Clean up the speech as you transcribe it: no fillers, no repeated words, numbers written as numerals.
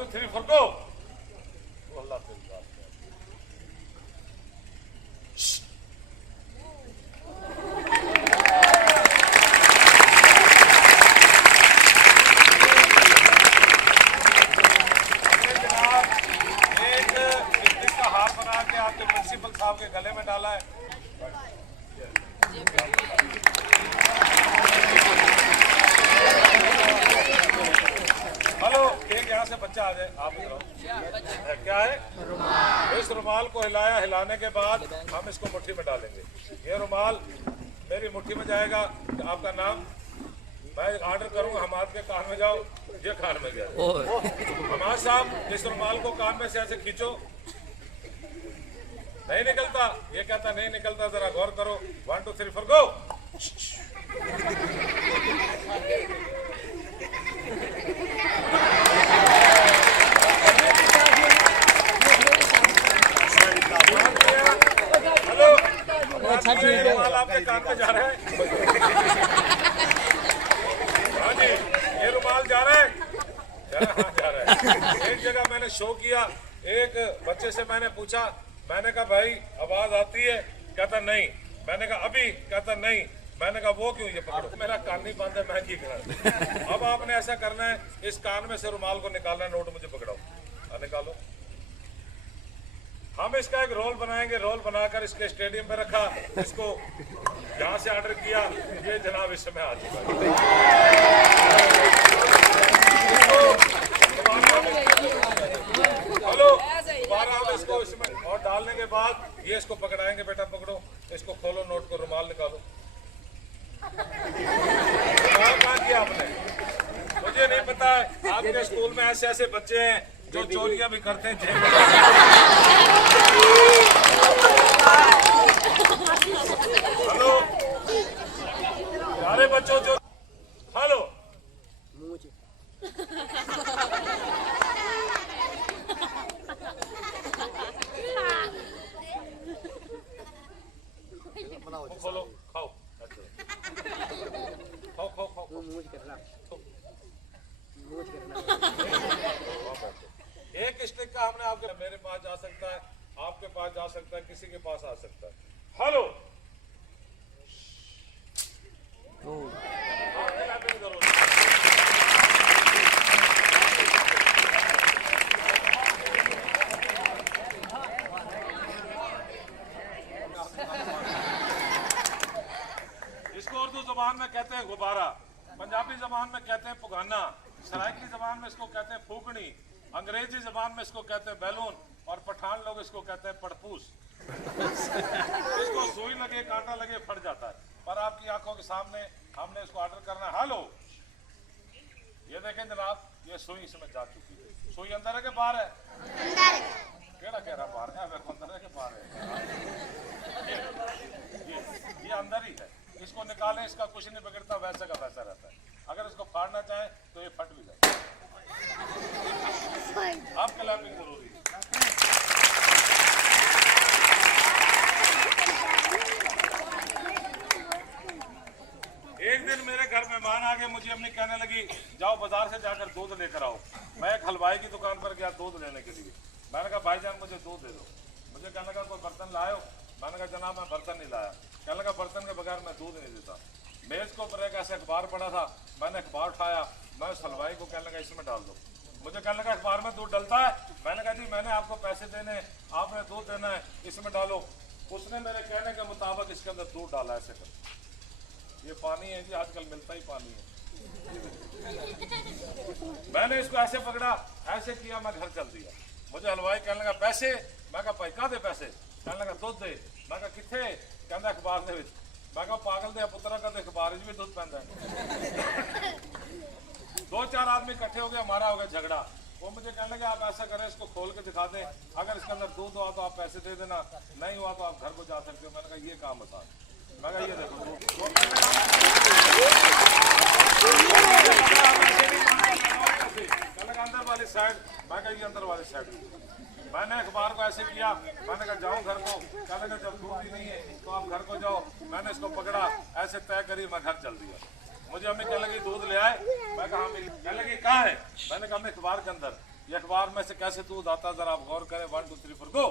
2 3 4 गो। अल्लाह आपके प्रिंसिपल साहब के गले में डाला है। हेलो, एक यहाँ से बच्चा आ जाए, आप क्या है? इस रुमाल को हिलाया, हिलाने के बाद हम इसको मुट्ठी में डालेंगे। ये रुमाल मेरी मुट्ठी में जाएगा। आपका नाम? मैं ऑर्डर करूंगा, हमाद के कान में जाओ, ये कान में जाए। हमाद साहब, इस रुमाल को कान में से ऐसे खींचो। नहीं निकलता, ये कहता नहीं निकलता, जरा गौर करो। 1 2 3 4 गो। हेलो, रुमाल आपके कान पे जा रहा है। हाँ जी, ये रुमाल जा रहा है। हाँ जा रहा है। एक जगह मैंने शो किया, एक बच्चे से मैंने पूछा, मैंने कहा भाई आवाज आती है? कहता नहीं। मैंने कहा अभी? कहता नहीं। मैंने कहा वो क्यों? ये पकड़ो, मेरा कान नहीं बंद है, मैं की करा। अब आपने ऐसा करना है, इस कान में से रुमाल को निकालना है। नोट मुझे पकड़ाओ, निकालो। हम इसका एक रोल बनाएंगे, रोल बनाकर इसके स्टेडियम पे रखा, इसको यहाँ से ऑर्डर किया, ये जनाब इस समय आ चुका है। हेलो, दोबारा हम इसको इसमें और डालने के बाद ये इसको पकड़ाएंगे। बेटा पकड़ो, इसको खोलो, नोट को, रुमाल निकालो। रुमाल कहाँ किया आपने? मुझे नहीं पता है। आपके स्कूल में ऐसे ऐसे बच्चे हैं जो चोरियां भी करते हैं। हेलो, सारे बच्चों जो, हेलो, खोलो, खाओ, खाओ खाओ खाओ। एक स्टिक का हमने आपके, मेरे पास जा सकता है, आपके पास जा सकता है, किसी के पास आ सकता है। हेलो, इसको उर्दू जबान में कहते हैं गुब्बारा, पंजाबी जबान में कहते हैं पुगाना, सराइकी जबान में इसको कहते हैं फूकनी, अंग्रेजी जबान में इसको कहते हैं बैलून, और पठान लोग इसको कहते हैं पड़पूस। इसको सुई लगे, कांटा लगे, फट जाता है। पर आपकी आंखों के सामने हमने इसको ऑर्डर करना है। हेलो, ये देखें जनाब, ये सुई इसमें जा चुकी है। सुई अंदर है कि बाहर है? केड़ा कह रहा बाहर है? अंदर है कि बाहर है? ये अंदर ही है। इसको निकालें, इसका कुछ नहीं बिगड़ता, वैसा का वैसा रहता है। अगर इसको फाड़ना चाहें तो ये फट भी जाए। आप क्लैपिंग जरूरी है। एक दिन मेरे घर मेहमान आ गए, मुझे अम्मी कहने लगी जाओ बाजार से जाकर दूध लेकर आओ। मैं एक हलवाई की दुकान पर गया दूध लेने के लिए। मैंने कहा भाईजान मुझे दूध दे दो। मुझे कहने लगा कोई बर्तन लाए हो? मैंने कहा जनाब मैं बर्तन नहीं लाया। कहने लगा बर्तन के बगैर मैं दूध नहीं देता। मेज को ऊपर एक ऐसा अखबार पड़ा था, मैंने अखबार उठाया, मैं उस हलवाई को कहने लगा इसमें डाल दो। मुझे कहने लगा अखबार में दूध डलता है? मैंने कहा जी मैंने आपको पैसे देने, आपने दूध देना है, इसमें डालो। उसने मेरे कहने के मुताबिक इसके अंदर दूध डाला। ऐसे कर, ये पानी है जी, आजकल मिलता ही पानी है। मैंने इसको ऐसे पकड़ा, ऐसे किया, मैं घर चल दिया। मुझे हलवाई कहने लगा पैसे? मैं कहा भाई कादे पैसे? कहने लगा दूध दे। मैं कहा किथे? कहता अखबार दे विच। मैं कहा पागल दे पुत्रा, का अखबार भी दूध पैंदा है। 2-4 आदमी इकट्ठे हो गए, हमारा हो गया झगड़ा। वो मुझे कहने लगे आप ऐसा करें, इसको खोल के दिखा दें, अगर इसके अंदर दूध हुआ तो आप पैसे दे देना, नहीं हुआ तो आप घर को जा सकते हो। मैंने कहा ये काम बता। मैं कहा ये देखो अंदर वाली साइड, मैं कहा ये अंदर वाली साइड। मैंने अखबार को ऐसे किया, मैंने कहा जाऊं घर को। कहने लगा जब दूध ही नहीं है तो आप घर को जाओ। मैंने इसको पकड़ा, ऐसे तय करी, मैं घर चल दिया। मुझे अम्मी कहने लगी दूध ले आए? मैं कहा कहने लगी कहाँ है? मैंने कहा अम्मी अखबार के अंदर। ये अखबार में से कैसे दूध आता, जरा आप गौर करें। 1 2 3 4 गो।